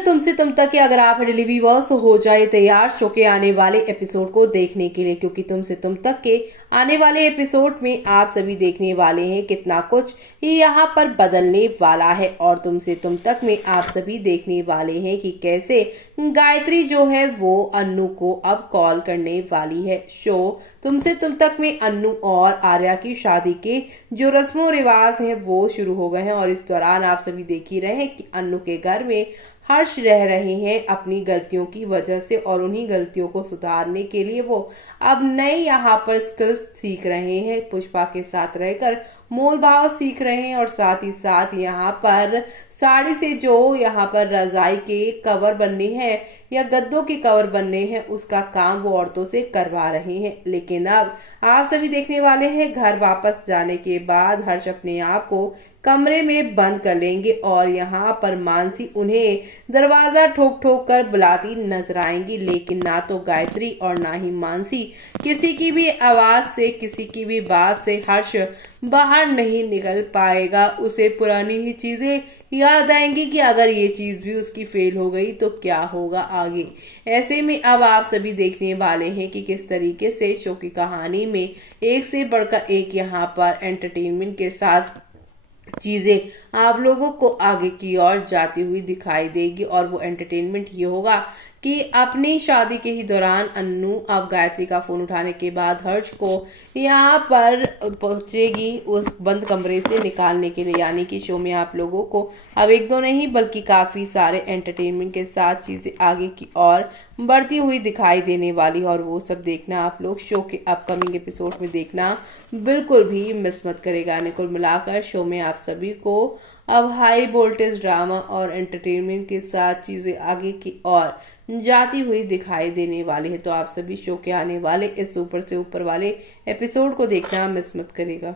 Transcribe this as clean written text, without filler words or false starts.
तुमसे तुम तक के अगर आप डेली व्यूअर्स तो हो जाए तैयार शो के आने वाले एपिसोड को देखने के लिए, क्योंकि तुमसे तुम तक के आने वाले एपिसोड में आप सभी देखने वाले हैं कितना कुछ यहाँ पर बदलने वाला है। और तुमसे तुम तक में आप सभी देखने वाले हैं कि कैसे गायत्री जो है वो अन्नू को अब कॉल करने वाली है। शो तुमसे तुम तक में अन्नू और आर्या की शादी के जो रस्मों रिवाज हैं वो शुरू हो गए हैं, और इस दौरान आप सभी देख ही रहे हैं कि अन्नू के घर में हर्ष रह रहे हैं अपनी गलतियों की वजह से, और उन्हीं गलतियों को सुधारने के लिए वो अब नए यहाँ पर स्किल सीख रहे हैं। पुष्पा के साथ रहकर मोल भाव सीख रहे हैं, और साथ ही साथ यहाँ पर साड़ी से जो यहाँ पर रजाई के कवर बनने हैं या गद्दों के कवर बनने हैं उसका काम वो औरतों से करवा रहे हैं। लेकिन अब आप सभी देखने वाले हैं घर वापस जाने के बाद हर्ष अपने आप को कमरे में बंद कर लेंगे, और यहाँ पर मानसी उन्हें दरवाजा ठोक ठोक कर बुलाती नजर आएंगी। लेकिन ना तो गायत्री और ना ही मानसी किसी की भी आवाज से, किसी की भी बात से हर्ष बाहर नहीं निकल पाएगा। उसे पुरानी ही चीजें याद आएंगी कि अगर ये चीज भी उसकी फेल हो गई तो क्या होगा आगे। ऐसे में अब आप सभी देखने वाले हैं कि किस तरीके से शो की कहानी में एक से बढ़कर एक यहाँ पर एंटरटेनमेंट के साथ चीजें आप लोगों को आगे की ओर जाती हुई दिखाई देगी। और वो एंटरटेनमेंट ये होगा कि अपनी शादी के ही दौरान अन्नू अब गायत्री का फोन उठाने के बाद हर्ष को यहाँ पर पहुंचेगी उस बंद कमरे से निकालने के लिए। यानी कि शो में आप लोगों को अब एक दो नहीं बल्कि काफी सारे एंटरटेनमेंट के साथ चीजें आगे की ओर बढ़ती हुई दिखाई देने वाली, और वो सब देखना आप लोग शो के अपकमिंग एपिसोड में देखना बिल्कुल भी मिस मत करेगा। कुल मिलाकर शो में आप सभी को अब हाई वोल्टेज ड्रामा और एंटरटेनमेंट के साथ चीजें आगे की ओर जाती हुई दिखाई देने वाली है। तो आप सभी शो के आने वाले इस ऊपर से ऊपर वाले एपिसोड को देखना मिस मत करेगा।